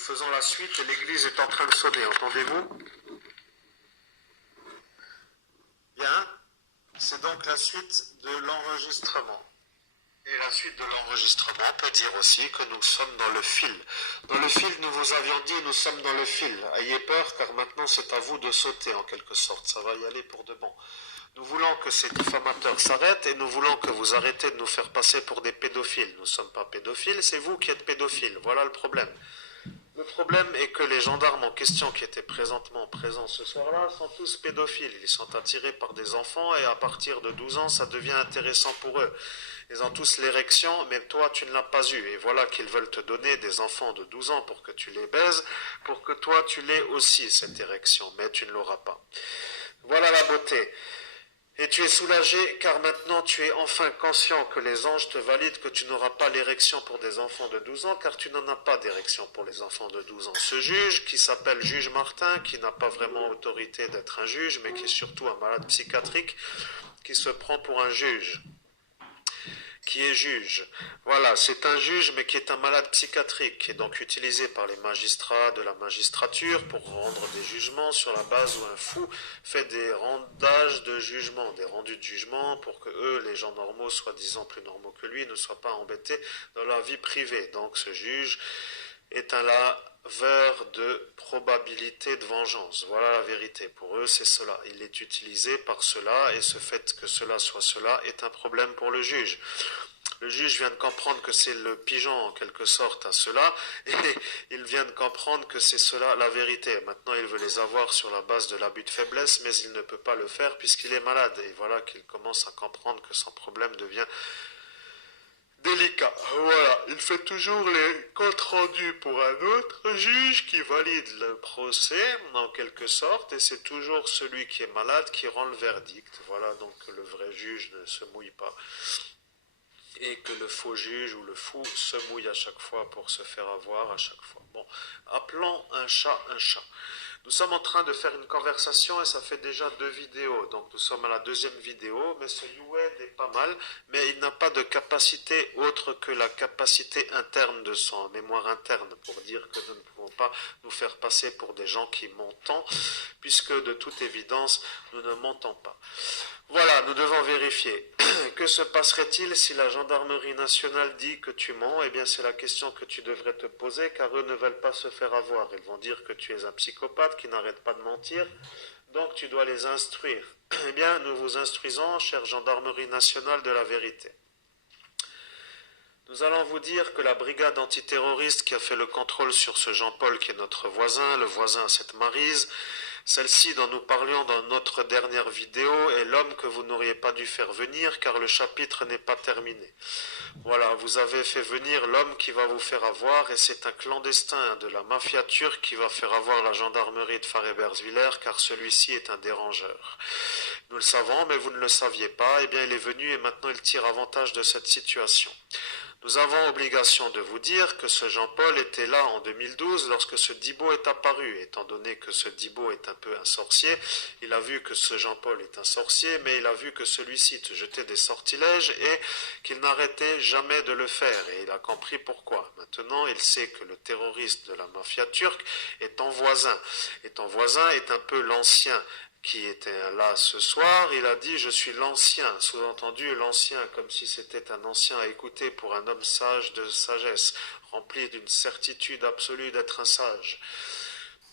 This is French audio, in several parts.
faisons la suite et l'église est en train de sonner, entendez-vous? Bien, c'est donc la suite de l'enregistrement. Et la suite de l'enregistrement peut dire aussi que nous sommes dans le fil. Dans le fil, nous vous avions dit, nous sommes dans le fil. Ayez peur, car maintenant c'est à vous de sauter en quelque sorte. Ça va y aller pour de bon. Nous voulons que ces diffamateurs s'arrêtent et nous voulons que vous arrêtez de nous faire passer pour des pédophiles. Nous ne sommes pas pédophiles, c'est vous qui êtes pédophiles. Voilà le problème. Le problème est que les gendarmes en question qui étaient présentement présents ce soir-là sont tous pédophiles. Ils sont attirés par des enfants et à partir de 12 ans, ça devient intéressant pour eux. Ils ont tous l'érection, mais toi, tu ne l'as pas eu. Et voilà qu'ils veulent te donner des enfants de 12 ans pour que tu les baises, pour que toi, tu l'aies aussi, cette érection. Mais tu ne l'auras pas. Voilà la beauté. Et tu es soulagé car maintenant tu es enfin conscient que les anges te valident que tu n'auras pas l'érection pour des enfants de 12 ans car tu n'en as pas d'érection pour les enfants de 12 ans. Ce juge qui s'appelle juge Martin, qui n'a pas vraiment autorité d'être un juge mais qui est surtout un malade psychiatrique, qui se prend pour un juge, qui est juge. Voilà, c'est un juge mais qui est un malade psychiatrique, qui est donc utilisé par les magistrats de la magistrature pour rendre des jugements sur la base où un fou fait des rendages de jugement, des rendus de jugement pour que eux, les gens normaux, soi-disant plus normaux que lui, ne soient pas embêtés dans leur vie privée. Donc ce juge est un laveur de probabilité de vengeance. Voilà la vérité. Pour eux, c'est cela. Il est utilisé par cela et ce fait que cela soit cela est un problème pour le juge. Le juge vient de comprendre que c'est le pigeon en quelque sorte à cela et il vient de comprendre que c'est cela la vérité. Maintenant il veut les avoir sur la base de l'abus de faiblesse mais il ne peut pas le faire puisqu'il est malade et voilà qu'il commence à comprendre que son problème devient délicat. Voilà, il fait toujours les comptes rendus pour un autre juge qui valide le procès en quelque sorte et c'est toujours celui qui est malade qui rend le verdict. Voilà donc que le vrai juge ne se mouille pas. Et que le faux juge ou le fou se mouille à chaque fois pour se faire avoir à chaque fois. Bon, appelons un chat un chat. Nous sommes en train de faire une conversation et ça fait déjà 2 vidéos. Donc nous sommes à la 2e vidéo, mais ce Youed est pas mal, mais il n'a pas de capacité autre que la capacité interne de son mémoire interne pour dire que nous ne pouvons pas nous faire passer pour des gens qui mentons, puisque de toute évidence, nous ne mentons pas. Voilà, nous devons vérifier. Que se passerait-il si la gendarmerie nationale dit que tu mens? Eh bien, c'est la question que tu devrais te poser, car eux ne veulent pas se faire avoir. Ils vont dire que tu es un psychopathe qui n'arrête pas de mentir, donc tu dois les instruire. Eh bien, nous vous instruisons, chère gendarmerie nationale de la vérité. Nous allons vous dire que la brigade antiterroriste qui a fait le contrôle sur ce Jean-Paul qui est notre voisin, le voisin à cette Maryse, celle-ci dont nous parlions dans notre dernière vidéo est l'homme que vous n'auriez pas dû faire venir car le chapitre n'est pas terminé. Voilà, vous avez fait venir l'homme qui va vous faire avoir et c'est un clandestin de la mafia turque qui va faire avoir la gendarmerie de Fareberswiller car celui-ci est un dérangeur. Nous le savons mais vous ne le saviez pas, eh bien il est venu et maintenant il tire avantage de cette situation. Nous avons obligation de vous dire que ce Jean-Paul était là en 2012 lorsque ce Dibo est apparu. Étant donné que ce Dibo est un peu un sorcier, il a vu que ce Jean-Paul est un sorcier, mais il a vu que celui-ci te jetait des sortilèges et qu'il n'arrêtait jamais de le faire. Et il a compris pourquoi. Maintenant, il sait que le terroriste de la mafia turque est ton voisin. Et ton voisin est un peu l'ancien qui était là ce soir, il a dit « Je suis l'ancien », sous-entendu l'ancien, comme si c'était un ancien à écouter pour un homme sage de sagesse, rempli d'une certitude absolue d'être un sage.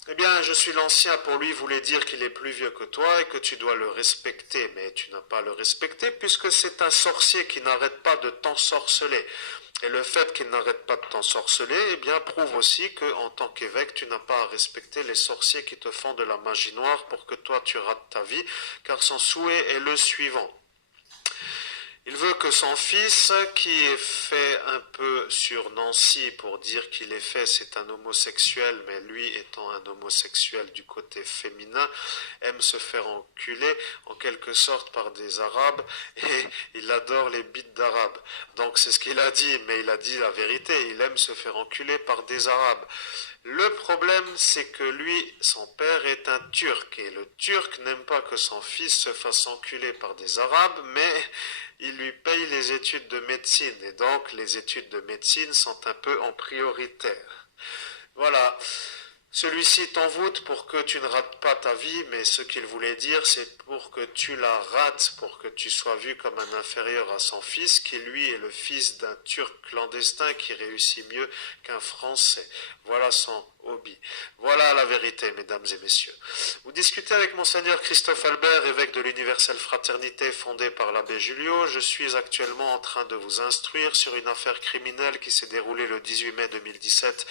Eh bien, je suis l'ancien, pour lui, voulait dire qu'il est plus vieux que toi et que tu dois le respecter, mais tu n'as pas à le respecter puisque c'est un sorcier qui n'arrête pas de t'ensorceler. Et le fait qu'il n'arrête pas de t'ensorceler, eh bien, prouve aussi que, en tant qu'évêque, tu n'as pas à respecter les sorciers qui te font de la magie noire pour que toi tu rates ta vie, car son souhait est le suivant. Il veut que son fils, qui est fait un peu sur Nancy pour dire qu'il est fait, c'est un homosexuel, mais lui étant un homosexuel du côté féminin, aime se faire enculer en quelque sorte par des Arabes et il adore les bites d'Arabes. Donc c'est ce qu'il a dit, mais il a dit la vérité, il aime se faire enculer par des Arabes. Le problème, c'est que lui, son père est un Turc, et le Turc n'aime pas que son fils se fasse enculer par des Arabes, mais il lui paye les études de médecine, et donc les études de médecine sont un peu en prioritaire. Voilà. Celui-ci t'envoûte pour que tu ne rates pas ta vie, mais ce qu'il voulait dire, c'est pour que tu la rates, pour que tu sois vu comme un inférieur à son fils, qui lui est le fils d'un Turc clandestin qui réussit mieux qu'un Français. Voilà son hobby. Voilà la vérité, mesdames et messieurs. Vous discutez avec Monseigneur Christophe Albert, évêque de l'Universelle Fraternité fondée par l'abbé Julio. Je suis actuellement en train de vous instruire sur une affaire criminelle qui s'est déroulée le 18 mai 2017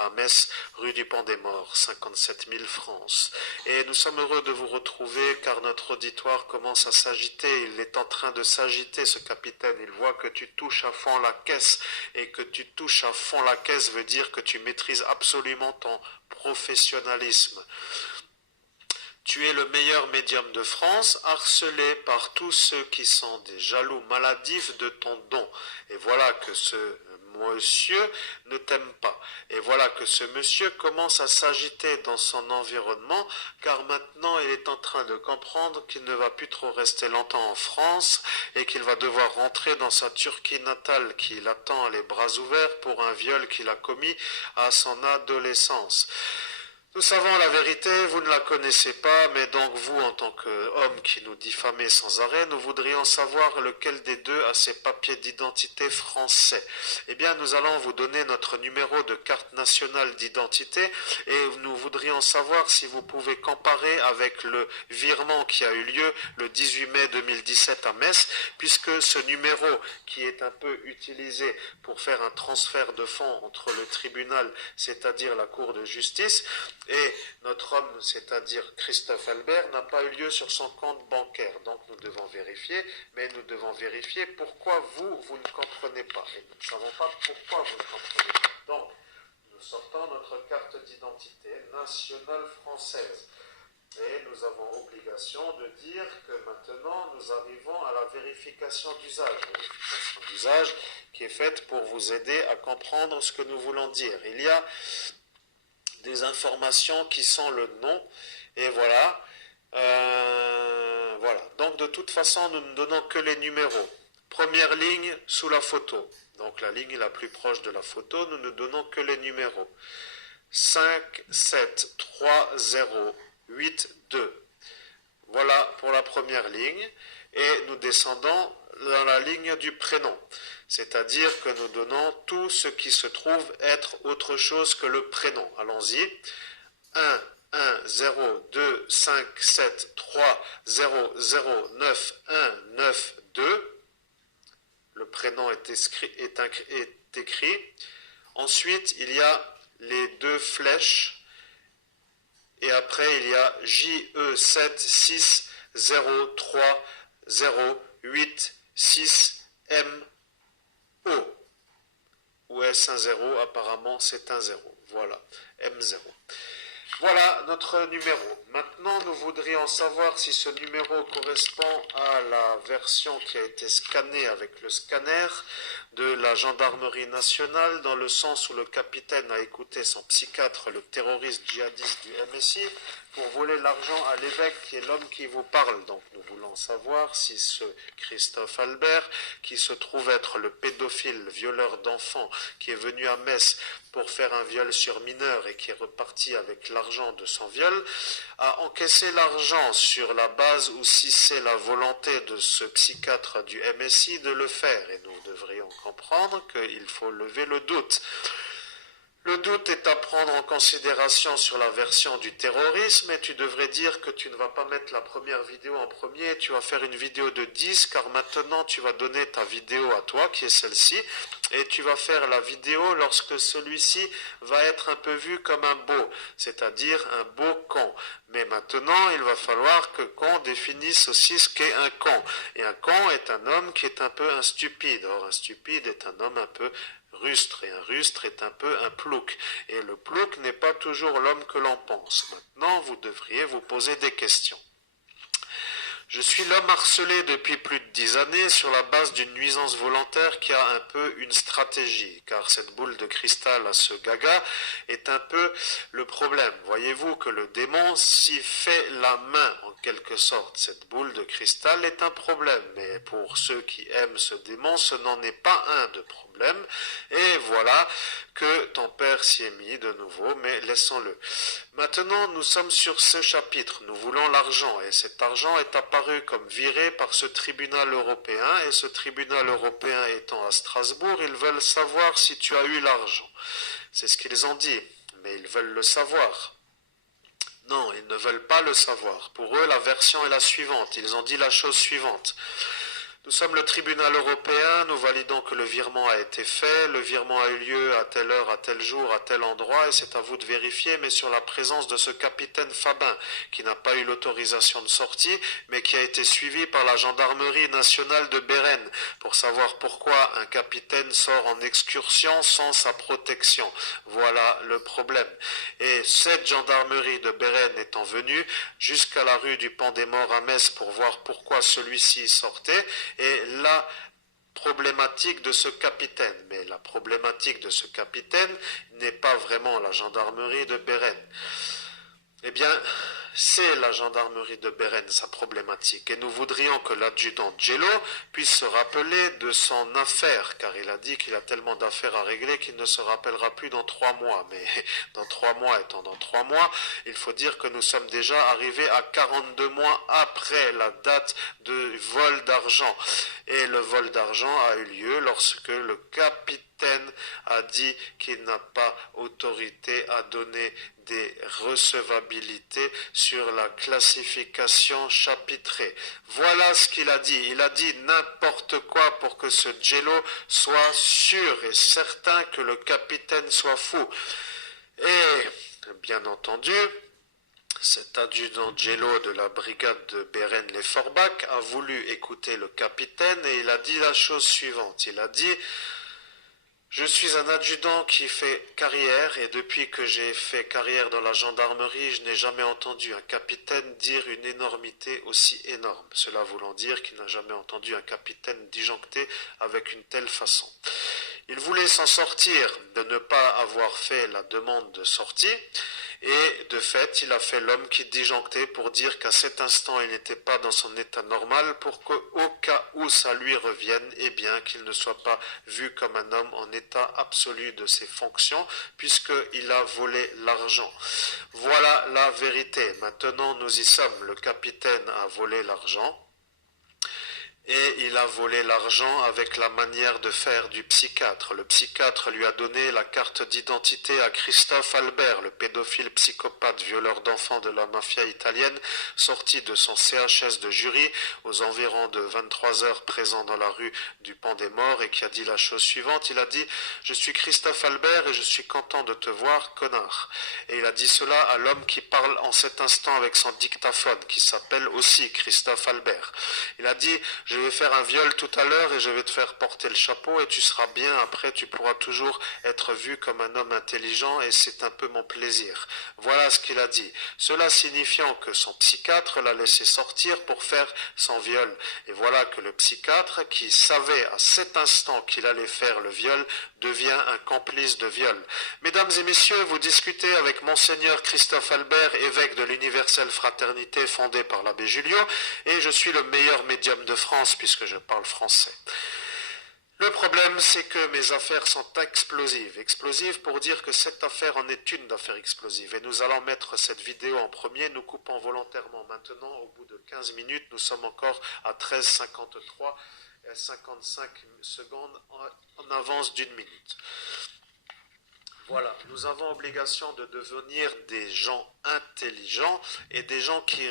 à Metz, rue du Pont des Morts, 57 000 France. Et nous sommes heureux de vous retrouver car notre auditoire commence à s'agiter. Il est en train de s'agiter, ce capitaine. Il voit que tu touches à fond la caisse. Et que tu touches à fond la caisse veut dire que tu maîtrises absolument ton professionnalisme. Tu es le meilleur médium de France, harcelé par tous ceux qui sont des jaloux maladifs de ton don. Et voilà que ce monsieur ne t'aime pas. Et voilà que ce monsieur commence à s'agiter dans son environnement, car maintenant il est en train de comprendre qu'il ne va plus trop rester longtemps en France et qu'il va devoir rentrer dans sa Turquie natale qui l'attend les bras ouverts pour un viol qu'il a commis à son adolescence. Nous savons la vérité, vous ne la connaissez pas, mais donc vous, en tant qu'homme qui nous diffamez sans arrêt, nous voudrions savoir lequel des deux a ses papiers d'identité français. Eh bien, nous allons vous donner notre numéro de carte nationale d'identité et nous voudrions savoir si vous pouvez comparer avec le virement qui a eu lieu le 18 mai 2017 à Metz, puisque ce numéro qui est un peu utilisé pour faire un transfert de fonds entre le tribunal, c'est-à-dire la Cour de justice, et notre homme, c'est-à-dire Christophe Albert, n'a pas eu lieu sur son compte bancaire. Donc nous devons vérifier, mais nous devons vérifier pourquoi vous ne comprenez pas. Et nous ne savons pas pourquoi vous ne comprenez pas. Donc, nous sortons notre carte d'identité nationale française. Et nous avons obligation de dire que maintenant nous arrivons à la vérification d'usage. Vérification d'usage qui est faite pour vous aider à comprendre ce que nous voulons dire. Il y a des informations qui sont le nom, et voilà. Voilà. Donc de toute façon, nous ne donnons que les numéros. Première ligne sous la photo. Donc la ligne la plus proche de la photo, nous ne donnons que les numéros. 5, 7, 3, 0, 8, 2. Voilà pour la première ligne. Et nous descendons dans la ligne du prénom. C'est-à-dire que nous donnons tout ce qui se trouve être autre chose que le prénom. Allons-y. 1, 1, 0, 2, 5, 7, 3, 0, 0, 9, 1, 9, 2. Le prénom est écrit. Ensuite, il y a les deux flèches. Et après, il y a JE7 6 0 3 0 8 6 MO. Ou est-ce un 0? Apparemment, c'est un 0. Voilà, M0. Voilà notre numéro. Maintenant, nous voudrions savoir si ce numéro correspond à la version qui a été scannée avec le scanner de la gendarmerie nationale, dans le sens où le capitaine a écouté son psychiatre, le terroriste djihadiste du MSI, pour voler l'argent à l'évêque qui est l'homme qui vous parle. Donc nous voulons savoir si ce Christophe Albert, qui se trouve être le pédophile, le violeur d'enfants, qui est venu à Metz pour faire un viol sur mineur et qui est reparti avec l'argent de son viol, a encaissé l'argent sur la base ou si c'est la volonté de ce psychiatre du MSI de le faire. Et nous devrions comprendre qu'il faut lever le doute. Le doute est à prendre en considération sur la version du terrorisme, et tu devrais dire que tu ne vas pas mettre la première vidéo en premier, tu vas faire une vidéo de 10, car maintenant tu vas donner ta vidéo à toi, qui est celle-ci, et tu vas faire la vidéo lorsque celui-ci va être un peu vu comme un beau, c'est-à-dire un beau con. Mais maintenant, il va falloir que con définisse aussi ce qu'est un con. Et un con est un homme qui est un peu un stupide. Or, un stupide est un homme un peu rustre, et un rustre est un peu un plouc. Et le plouc n'est pas toujours l'homme que l'on pense. Maintenant, vous devriez vous poser des questions. Je suis l'homme harcelé depuis plus de 10 années sur la base d'une nuisance volontaire qui a un peu une stratégie, car cette boule de cristal à ce gaga est un peu le problème. Voyez-vous que le démon s'y fait la main en quelque sorte. Cette boule de cristal est un problème, mais pour ceux qui aiment ce démon, ce n'en est pas un de problème. Et voilà que ton père s'y est mis de nouveau, mais laissons-le. Maintenant, nous sommes sur ce chapitre. Nous voulons l'argent, et cet argent est apparu comme viré par ce tribunal européen, et ce tribunal européen étant à Strasbourg, ils veulent savoir si tu as eu l'argent. C'est ce qu'ils ont dit, mais ils veulent le savoir. Non, ils ne veulent pas le savoir. Pour eux, la version est la suivante. Ils ont dit la chose suivante. Nous sommes le tribunal européen, nous validons que le virement a été fait, le virement a eu lieu à telle heure, à tel jour, à tel endroit, et c'est à vous de vérifier, mais sur la présence de ce capitaine Fabin, qui n'a pas eu l'autorisation de sortie, mais qui a été suivi par la gendarmerie nationale de Beren, pour savoir pourquoi un capitaine sort en excursion sans sa protection. Voilà le problème. Et cette gendarmerie de Beren étant venue jusqu'à la rue du Pan des Morts à Metz pour voir pourquoi celui-ci sortait, et la problématique de ce capitaine. Mais la problématique de ce capitaine n'est pas vraiment la gendarmerie de Beren. Eh bien, c'est la gendarmerie de Beren sa problématique. Et nous voudrions que l'adjudant Jello puisse se rappeler de son affaire, car il a dit qu'il a tellement d'affaires à régler qu'il ne se rappellera plus dans 3 mois. Mais dans 3 mois étant dans 3 mois, il faut dire que nous sommes déjà arrivés à 42 mois après la date de vol d'argent. Et le vol d'argent a eu lieu lorsque le capitaine a dit qu'il n'a pas autorité à donner des recevabilités sur la classification chapitrée. Voilà ce qu'il a dit. Il a dit n'importe quoi pour que ce Jello soit sûr et certain que le capitaine soit fou. Et, bien entendu, cet adjudant Jello de la brigade de Beren-les-Forbach a voulu écouter le capitaine et il a dit la chose suivante. Il a dit: je suis un adjudant qui fait carrière et depuis que j'ai fait carrière dans la gendarmerie, je n'ai jamais entendu un capitaine dire une énormité aussi énorme. Cela voulant dire qu'il n'a jamais entendu un capitaine disjoncter avec une telle façon. Il voulait s'en sortir de ne pas avoir fait la demande de sortie et de fait, il a fait l'homme qui disjonctait pour dire qu'à cet instant, il n'était pas dans son état normal pour qu'au cas où ça lui revienne, eh bien, qu'il ne soit pas vu comme un homme en état absolu de ses fonctions puisqu'il a volé l'argent. Voilà la vérité. Maintenant, nous y sommes. Le capitaine a volé l'argent. Et il a volé l'argent avec la manière de faire du psychiatre. Le psychiatre lui a donné la carte d'identité à Christophe Albert, le pédophile psychopathe violeur d'enfants de la mafia italienne, sorti de son CHS de jury aux environs de 23 heures présent dans la rue du Pan des Morts et qui a dit la chose suivante. Il a dit « Je suis Christophe Albert et je suis content de te voir, connard ». Et il a dit cela à l'homme qui parle en cet instant avec son dictaphone, qui s'appelle aussi Christophe Albert. Il a dit « Je vais faire un viol tout à l'heure et je vais te faire porter le chapeau et tu seras bien, après tu pourras toujours être vu comme un homme intelligent et c'est un peu mon plaisir. » Voilà ce qu'il a dit. Cela signifiant que son psychiatre l'a laissé sortir pour faire son viol. Et voilà que le psychiatre, qui savait à cet instant qu'il allait faire le viol, devient un complice de viol. Mesdames et messieurs, vous discutez avec Monseigneur Christophe Albert, évêque de l'Universelle Fraternité fondée par l'abbé Julio, et je suis le meilleur médium de France puisque je parle français. Le problème, c'est que mes affaires sont explosives. Explosives pour dire que cette affaire en est une d'affaires explosives. Et nous allons mettre cette vidéo en premier. Nous coupons volontairement maintenant. Au bout de 15 minutes, nous sommes encore à 13h53 et 55 secondes en avance d'une minute. Voilà, nous avons obligation de devenir des gens intelligents et des gens qui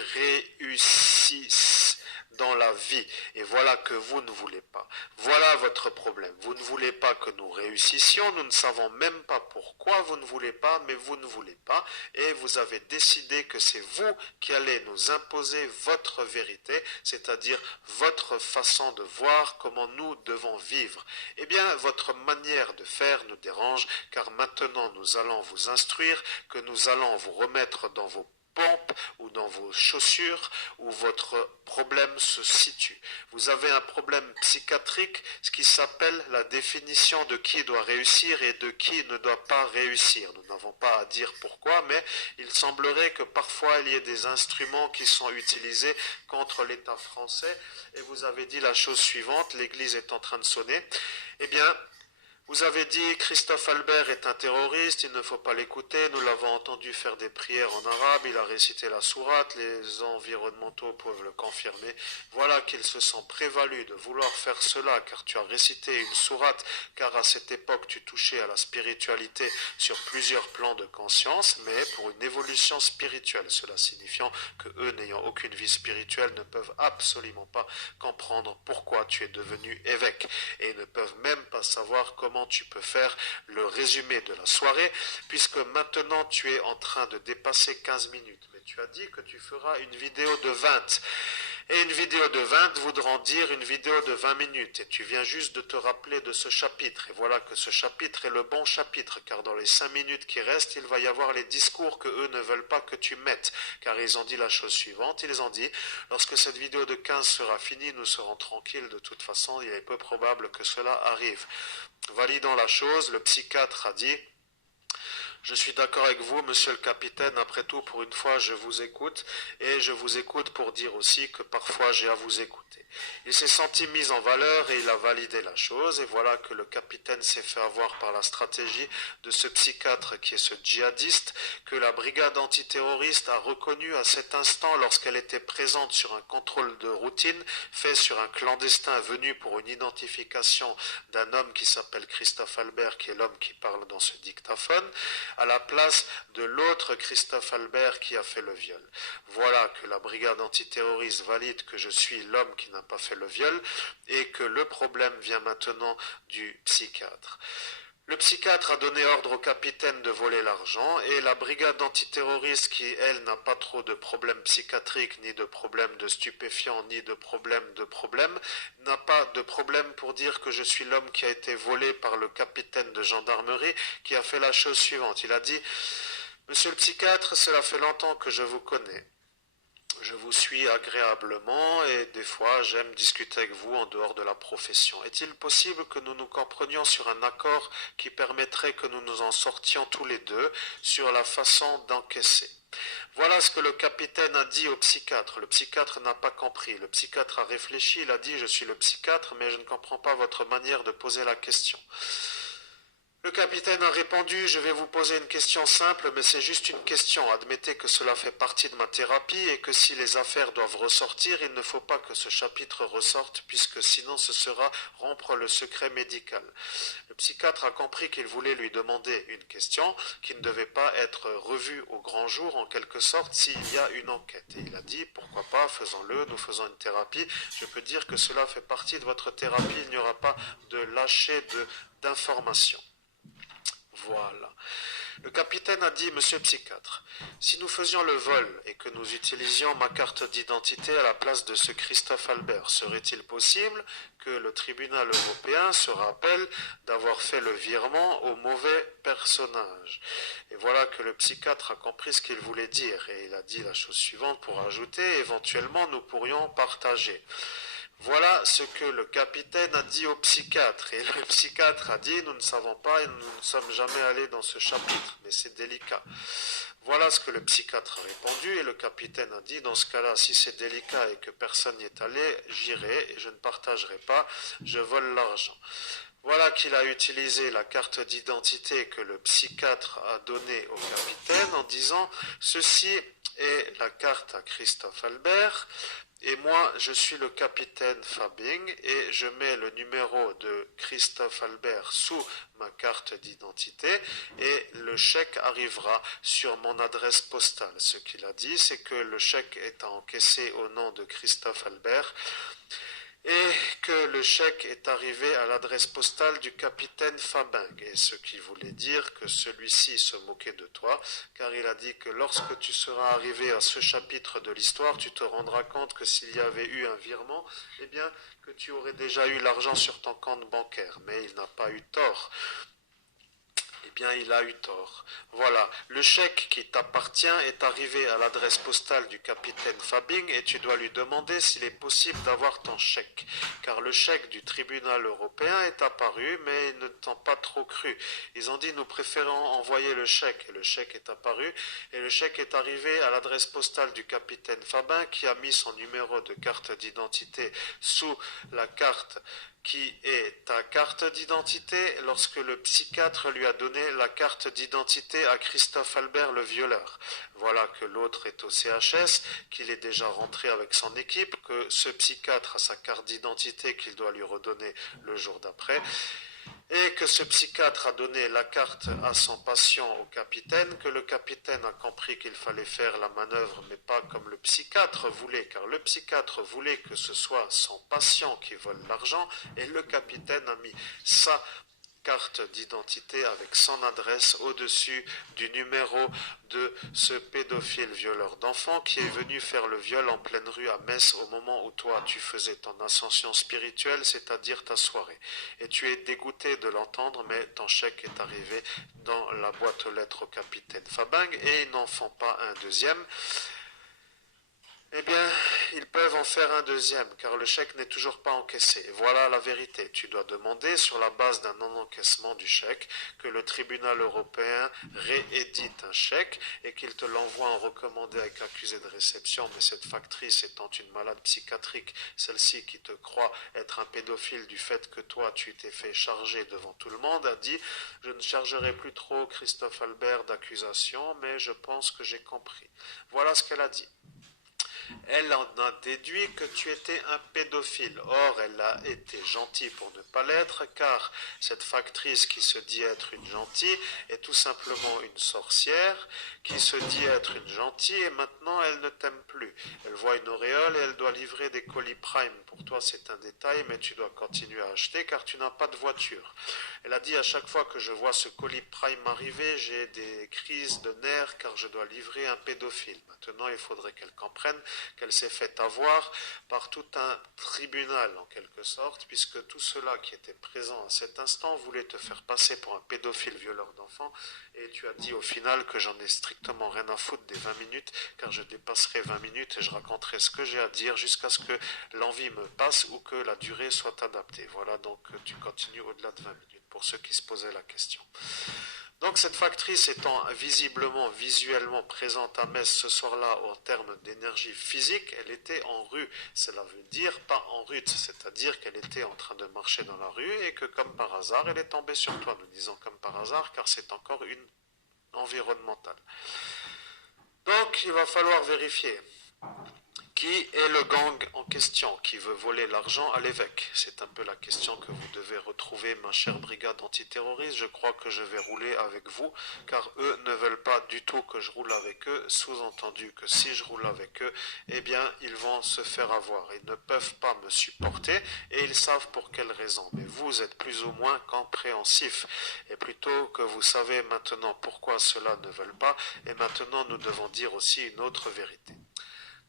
réussissent dans la vie. Et voilà que vous ne voulez pas. Voilà votre problème. Vous ne voulez pas que nous réussissions. Nous ne savons même pas pourquoi vous ne voulez pas, mais vous ne voulez pas. Et vous avez décidé que c'est vous qui allez nous imposer votre vérité, c'est-à-dire votre façon de voir comment nous devons vivre. Eh bien, votre manière de faire nous dérange, car maintenant nous allons vous instruire, que nous allons vous remettre dans vos pompe ou dans vos chaussures où votre problème se situe. Vous avez un problème psychiatrique, ce qui s'appelle la définition de qui doit réussir et de qui ne doit pas réussir. Nous n'avons pas à dire pourquoi, mais il semblerait que parfois il y ait des instruments qui sont utilisés contre l'État français. Et vous avez dit la chose suivante, l'église est en train de sonner. Eh bien, vous avez dit Christophe Albert est un terroriste, il ne faut pas l'écouter, nous l'avons entendu faire des prières en arabe, il a récité la sourate, les environnementaux peuvent le confirmer. Voilà qu'il se sent prévalu de vouloir faire cela car tu as récité une sourate, car à cette époque tu touchais à la spiritualité sur plusieurs plans de conscience, mais pour une évolution spirituelle, cela signifiant que eux n'ayant aucune vie spirituelle ne peuvent absolument pas comprendre pourquoi tu es devenu évêque et ne peuvent même pas savoir comment tu peux faire le résumé de la soirée, puisque maintenant tu es en train de dépasser 15 minutes. Mais tu as dit que tu feras une vidéo de 20. Et une vidéo de 20 voudront dire une vidéo de 20 minutes. Et tu viens juste de te rappeler de ce chapitre. Et voilà que ce chapitre est le bon chapitre, car dans les 5 minutes qui restent, il va y avoir les discours que eux ne veulent pas que tu mettes. Car ils ont dit la chose suivante, ils ont dit, lorsque cette vidéo de 15 sera finie, nous serons tranquilles. De toute façon, il est peu probable que cela arrive. Validons la chose, le psychiatre a dit « Je suis d'accord avec vous, monsieur le capitaine, après tout, pour une fois, je vous écoute, et je vous écoute pour dire aussi que parfois j'ai à vous écouter. » Il s'est senti mis en valeur et il a validé la chose, et voilà que le capitaine s'est fait avoir par la stratégie de ce psychiatre qui est ce djihadiste, que la brigade antiterroriste a reconnu à cet instant lorsqu'elle était présente sur un contrôle de routine fait sur un clandestin venu pour une identification d'un homme qui s'appelle Christophe Albert, qui est l'homme qui parle dans ce dictaphone, à la place de l'autre Christophe Albert qui a fait le viol. Voilà que la brigade antiterroriste valide que je suis l'homme qui n'a pas fait le viol et que le problème vient maintenant du psychiatre. Le psychiatre a donné ordre au capitaine de voler l'argent et la brigade antiterroriste qui, elle, n'a pas trop de problèmes psychiatriques, ni de problèmes de stupéfiants, ni de problèmes, n'a pas de problème pour dire que je suis l'homme qui a été volé par le capitaine de gendarmerie qui a fait la chose suivante. Il a dit « Monsieur le psychiatre, cela fait longtemps que je vous connais. Je vous suis agréablement et des fois j'aime discuter avec vous en dehors de la profession. Est-il possible que nous nous comprenions sur un accord qui permettrait que nous nous en sortions tous les deux sur la façon d'encaisser ? » Voilà ce que le capitaine a dit au psychiatre. Le psychiatre n'a pas compris. Le psychiatre a réfléchi, il a dit « Je suis le psychiatre, mais je ne comprends pas votre manière de poser la question. » Le capitaine a répondu « Je vais vous poser une question simple, mais c'est juste une question. Admettez que cela fait partie de ma thérapie et que si les affaires doivent ressortir, il ne faut pas que ce chapitre ressorte, puisque sinon ce sera rompre le secret médical. » Le psychiatre a compris qu'il voulait lui demander une question qui ne devait pas être revue au grand jour, en quelque sorte, s'il y a une enquête. Et il a dit « Pourquoi pas, faisons-le, nous faisons une thérapie. Je peux dire que cela fait partie de votre thérapie, il n'y aura pas de lâcher d'informations. » Voilà. Le capitaine a dit, monsieur psychiatre, si nous faisions le vol et que nous utilisions ma carte d'identité à la place de ce Christophe Albert, serait-il possible que le tribunal européen se rappelle d'avoir fait le virement au mauvais personnage? Et voilà que le psychiatre a compris ce qu'il voulait dire et il a dit la chose suivante pour ajouter, éventuellement nous pourrions partager. Voilà ce que le capitaine a dit au psychiatre. Et le psychiatre a dit, nous ne savons pas et nous ne sommes jamais allés dans ce chapitre, mais c'est délicat. Voilà ce que le psychiatre a répondu et le capitaine a dit, dans ce cas-là, si c'est délicat et que personne n'y est allé, j'irai et je ne partagerai pas, je vole l'argent. Voilà qu'il a utilisé la carte d'identité que le psychiatre a donnée au capitaine en disant, ceci est la carte à Christophe Albert, et moi, je suis le capitaine Fabing et je mets le numéro de Christophe Albert sous ma carte d'identité et le chèque arrivera sur mon adresse postale. Ce qu'il a dit, c'est que le chèque est à encaisser au nom de Christophe Albert et que le chèque est arrivé à l'adresse postale du capitaine Fabing, et ce qui voulait dire que celui-ci se moquait de toi, car il a dit que lorsque tu seras arrivé à ce chapitre de l'histoire, tu te rendras compte que s'il y avait eu un virement, eh bien, que tu aurais déjà eu l'argent sur ton compte bancaire, mais il n'a pas eu tort. Eh bien il a eu tort. Voilà, le chèque qui t'appartient est arrivé à l'adresse postale du capitaine Fabing et tu dois lui demander s'il est possible d'avoir ton chèque. Car le chèque du tribunal européen est apparu, mais ils ne t'ont pas trop cru. Ils ont dit nous préférons envoyer le chèque. Et le chèque est apparu et le chèque est arrivé à l'adresse postale du capitaine Fabin qui a mis son numéro de carte d'identité sous la carte qui est ta carte d'identité lorsque le psychiatre lui a donné la carte d'identité à Christophe Albert le violeur. Voilà que l'autre est au CHS, qu'il est déjà rentré avec son équipe, que ce psychiatre a sa carte d'identité qu'il doit lui redonner le jour d'après, et que ce psychiatre a donné la carte à son patient au capitaine, que le capitaine a compris qu'il fallait faire la manœuvre, mais pas comme le psychiatre voulait, car le psychiatre voulait que ce soit son patient qui vole l'argent, et le capitaine a mis sa carte d'identité avec son adresse au-dessus du numéro de ce pédophile violeur d'enfants qui est venu faire le viol en pleine rue à Metz au moment où toi tu faisais ton ascension spirituelle, c'est-à-dire ta soirée. Et tu es dégoûté de l'entendre, mais ton chèque est arrivé dans la boîte aux lettres au capitaine Fabing et ils n'en font pas un deuxième. Eh bien, ils peuvent en faire un deuxième, car le chèque n'est toujours pas encaissé. Voilà la vérité. Tu dois demander, sur la base d'un non-encaissement du chèque, que le tribunal européen réédite un chèque et qu'il te l'envoie en recommandé avec accusé de réception. Mais cette factrice étant une malade psychiatrique, celle-ci qui te croit être un pédophile du fait que toi, tu t'es fait charger devant tout le monde, a dit « Je ne chargerai plus trop Christophe Albert d'accusation, mais je pense que j'ai compris. » Voilà ce qu'elle a dit. Elle en a déduit que tu étais un pédophile. Or, elle a été gentille pour ne pas l'être, car cette factrice qui se dit être une gentille est tout simplement une sorcière qui se dit être une gentille et maintenant elle ne t'aime plus. Elle voit une auréole et elle doit livrer des colis Prime. Pour toi, c'est un détail, mais tu dois continuer à acheter car tu n'as pas de voiture. Elle a dit à chaque fois que je vois ce colis Prime arriver, j'ai des crises de nerfs car je dois livrer un pédophile. Maintenant, il faudrait qu'elle comprenne qu'elle s'est fait avoir par tout un tribunal en quelque sorte, puisque tout ceux-là qui étaient présents à cet instant voulaient te faire passer pour un pédophile violeur d'enfants, et tu as dit au final que j'en ai strictement rien à foutre des 20 minutes, car je dépasserai 20 minutes et je raconterai ce que j'ai à dire jusqu'à ce que l'envie me passe ou que la durée soit adaptée. Voilà, donc tu continues au-delà de 20 minutes, pour ceux qui se posaient la question. Donc cette factrice étant visiblement, visuellement présente à Metz ce soir-là en termes d'énergie physique, elle était en rue. Cela veut dire pas en rut, c'est-à-dire qu'elle était en train de marcher dans la rue et que comme par hasard, elle est tombée sur toi. Nous disons comme par hasard car c'est encore une environnementale. Donc il va falloir vérifier. Qui est le gang en question qui veut voler l'argent à l'évêque? C'est un peu la question que vous devez retrouver, ma chère brigade antiterroriste. Je crois que je vais rouler avec vous, car eux ne veulent pas du tout que je roule avec eux. Sous-entendu que si je roule avec eux, eh bien, ils vont se faire avoir. Ils ne peuvent pas me supporter et ils savent pour quelle raison. Mais vous êtes plus ou moins compréhensif. Et plutôt que vous savez maintenant pourquoi ceux-là ne veulent pas, et maintenant nous devons dire aussi une autre vérité.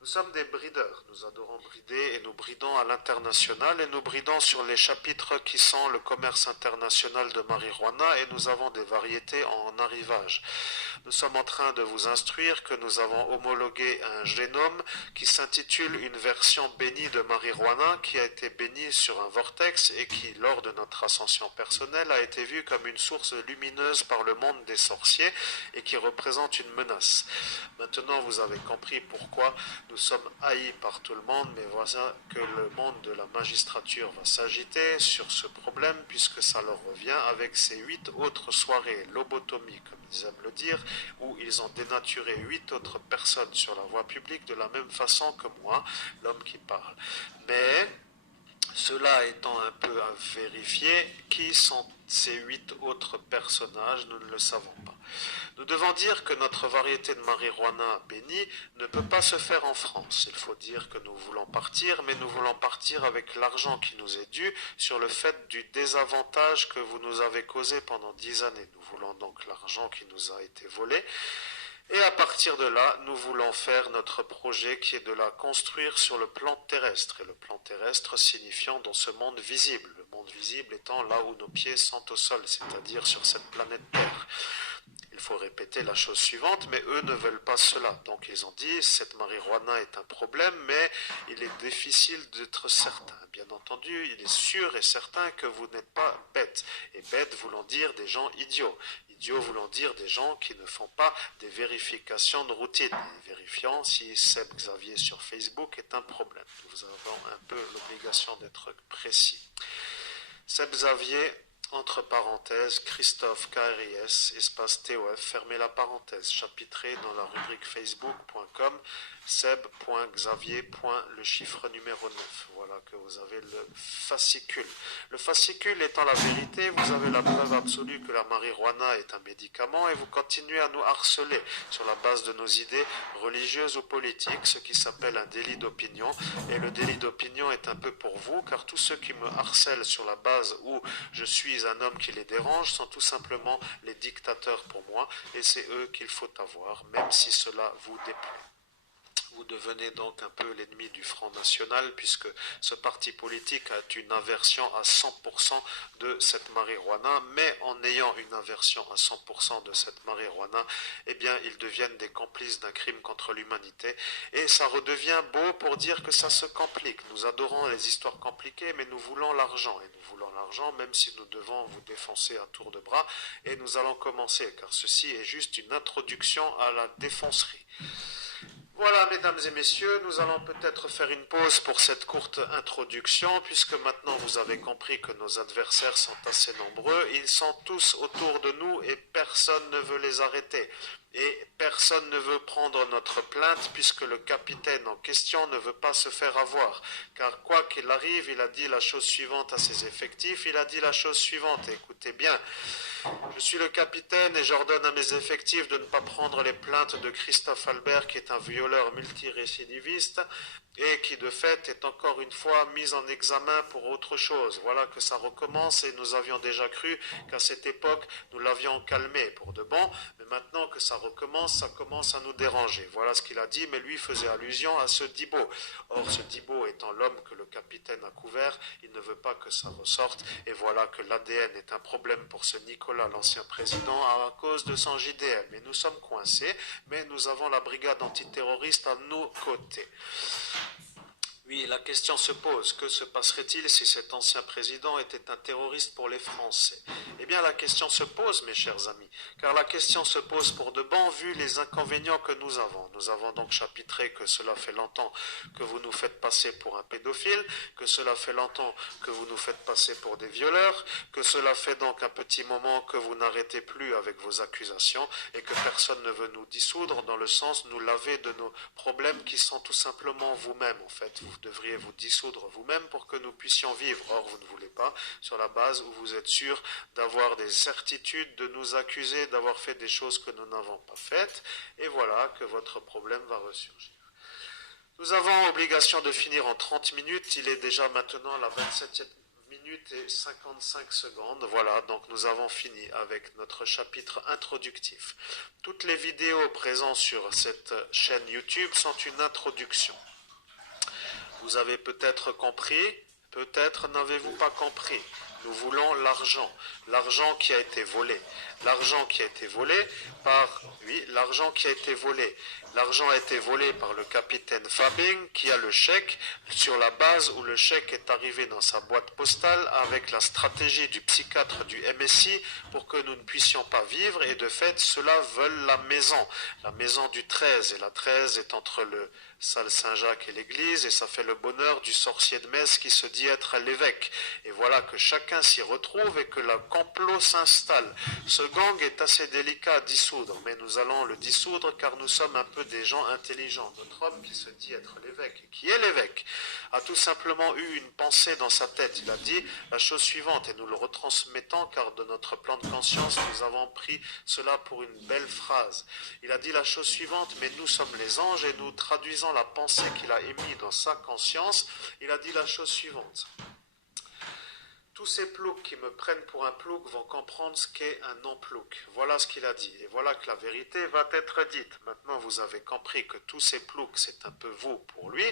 Nous sommes des brideurs, nous adorons brider et nous bridons à l'international et nous bridons sur les chapitres qui sont le commerce international de marijuana et nous avons des variétés en arrivage. Nous sommes en train de vous instruire que nous avons homologué un génome qui s'intitule une version bénie de marijuana qui a été bénie sur un vortex et qui, lors de notre ascension personnelle, a été vue comme une source lumineuse par le monde des sorciers et qui représente une menace. Maintenant, vous avez compris pourquoi nous sommes haïs par tout le monde, mais voilà que le monde de la magistrature va s'agiter sur ce problème, puisque ça leur revient avec ces 8 autres soirées lobotomie, comme ils aiment le dire, où ils ont dénaturé 8 autres personnes sur la voie publique de la même façon que moi, l'homme qui parle. Mais cela étant un peu à vérifier, qui sont ces 8 autres personnages, nous ne le savons pas. Nous devons dire que notre variété de marijuana bénie ne peut pas se faire en France. Il faut dire que nous voulons partir, mais nous voulons partir avec l'argent qui nous est dû sur le fait du désavantage que vous nous avez causé pendant 10 années. Nous voulons donc l'argent qui nous a été volé. Et à partir de là, nous voulons faire notre projet qui est de la construire sur le plan terrestre. Et le plan terrestre signifiant dans ce monde visible. Le monde visible étant là où nos pieds sont au sol, c'est-à-dire sur cette planète Terre. Il faut répéter la chose suivante, mais eux ne veulent pas cela. Donc ils ont dit, cette marijuana est un problème, mais il est difficile d'être certain. Bien entendu, il est sûr et certain que vous n'êtes pas bête. Et bête voulant dire des gens idiots. Idiots voulant dire des gens qui ne font pas des vérifications de routine. Et vérifiant si Seb Xavier sur Facebook est un problème. Nous avons un peu l'obligation d'être précis. Seb Xavier, entre parenthèses, Christophe KRIS, espace TOF, fermez la parenthèse, chapitré dans la rubrique facebook.com, seb.xavier. le chiffre numéro 9. Voilà que vous avez le fascicule. Le fascicule étant la vérité, vous avez la preuve absolue que la marijuana est un médicament et vous continuez à nous harceler sur la base de nos idées religieuses ou politiques, ce qui s'appelle un délit d'opinion. Et le délit d'opinion est un peu pour vous, car tous ceux qui me harcèlent sur la base où je suis un homme qui les dérange sont tout simplement les dictateurs pour moi, et c'est eux qu'il faut avoir, même si cela vous déplaît. Vous devenez donc un peu l'ennemi du Front National, puisque ce parti politique a une aversion à 100% de cette marijuana, mais en ayant une aversion à 100% de cette marijuana, eh bien, ils deviennent des complices d'un crime contre l'humanité, et ça redevient beau pour dire que ça se complique. Nous adorons les histoires compliquées, mais nous voulons l'argent, et nous voulons l'argent, même si nous devons vous défoncer à tour de bras, et nous allons commencer, car ceci est juste une introduction à la défoncerie. Voilà, mesdames et messieurs, nous allons peut-être faire une pause pour cette courte introduction, puisque maintenant vous avez compris que nos adversaires sont assez nombreux. Ils sont tous autour de nous et personne ne veut les arrêter. Et personne ne veut prendre notre plainte, puisque le capitaine en question ne veut pas se faire avoir. Car quoi qu'il arrive, il a dit la chose suivante à ses effectifs, il a dit la chose suivante, écoutez bien. Je suis le capitaine et j'ordonne à mes effectifs de ne pas prendre les plaintes de Christophe Albert, qui est un violeur multirécidiviste et qui de fait est encore une fois mis en examen pour autre chose. Voilà que ça recommence et nous avions déjà cru qu'à cette époque nous l'avions calmé pour de bon, mais maintenant que ça recommence, ça commence à nous déranger. Voilà ce qu'il a dit, mais lui faisait allusion à ce Dibo. Or ce Dibo étant l'homme que le capitaine a couvert, il ne veut pas que ça ressorte, et voilà que l'ADN est un problème pour ce Nicolas, l'ancien président, à cause de son JDM. Mais nous sommes coincés, mais nous avons la brigade antiterroriste à nos côtés. Oui, la question se pose, que se passerait-il si cet ancien président était un terroriste pour les Français? Eh bien, la question se pose, mes chers amis, car la question se pose pour de bon, vu les inconvénients que nous avons. Nous avons donc chapitré que cela fait longtemps que vous nous faites passer pour un pédophile, que cela fait longtemps que vous nous faites passer pour des violeurs, que cela fait donc un petit moment que vous n'arrêtez plus avec vos accusations et que personne ne veut nous dissoudre, dans le sens nous laver de nos problèmes qui sont tout simplement vous-même, en fait. Vous devriez vous dissoudre vous-même pour que nous puissions vivre. Or, vous ne voulez pas, sur la base où vous êtes sûr d'avoir des certitudes, de nous accuser d'avoir fait des choses que nous n'avons pas faites, et voilà que votre problème va ressurgir. Nous avons obligation de finir en 30 minutes, il est déjà maintenant la 27e minute et 55 secondes. Voilà, donc nous avons fini avec notre chapitre introductif. Toutes les vidéos présentes sur cette chaîne YouTube sont une introduction. Vous avez peut-être compris, peut-être n'avez-vous pas compris. Nous voulons l'argent, l'argent qui a été volé. L'argent qui a été volé par, oui, l'argent qui a été volé. L'argent a été volé par le capitaine Fabing qui a le chèque sur la base où le chèque est arrivé dans sa boîte postale avec la stratégie du psychiatre du MSI pour que nous ne puissions pas vivre, et de fait ceux-là veulent la maison du 13, et la 13 est entre le salle Saint-Jacques et l'église, et ça fait le bonheur du sorcier de Metz qui se dit être l'évêque. Et voilà que chacun s'y retrouve et que le complot s'installe. Ce gang est assez délicat à dissoudre, mais nous allons le dissoudre car nous sommes un peu des gens intelligents. Notre homme qui se dit être l'évêque, et qui est l'évêque, a tout simplement eu une pensée dans sa tête. Il a dit la chose suivante, et nous le retransmettons car de notre plan de conscience, nous avons pris cela pour une belle phrase. Il a dit la chose suivante, mais nous sommes les anges et nous traduisons la pensée qu'il a émise dans sa conscience. Il a dit la chose suivante. Tous ces ploucs qui me prennent pour un plouc vont comprendre ce qu'est un non-plouc. Voilà ce qu'il a dit. Et voilà que la vérité va être dite. Maintenant, vous avez compris que tous ces ploucs, c'est un peu vous pour lui,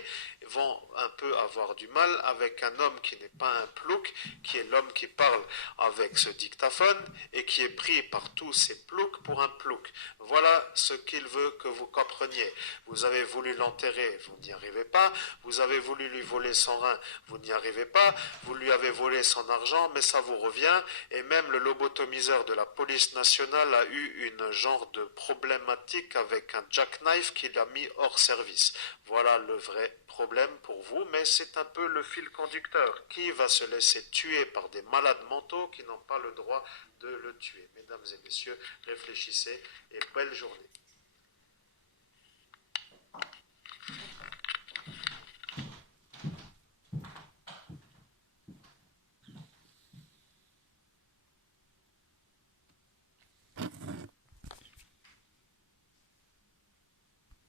vont un peu avoir du mal avec un homme qui n'est pas un plouc, qui est l'homme qui parle avec ce dictaphone et qui est pris par tous ces ploucs pour un plouc. Voilà ce qu'il veut que vous compreniez. Vous avez voulu l'enterrer, vous n'y arrivez pas. Vous avez voulu lui voler son rein, vous n'y arrivez pas. Vous lui avez volé son argent, mais ça vous revient. Et même le lobotomiseur de la police nationale a eu une genre de problématique avec un jackknife qu'il a mis hors service. Voilà le vrai problème pour vous, mais c'est un peu le fil conducteur. Qui va se laisser tuer par des malades mentaux qui n'ont pas le droit de le tuer? Mesdames et messieurs, réfléchissez et belle journée.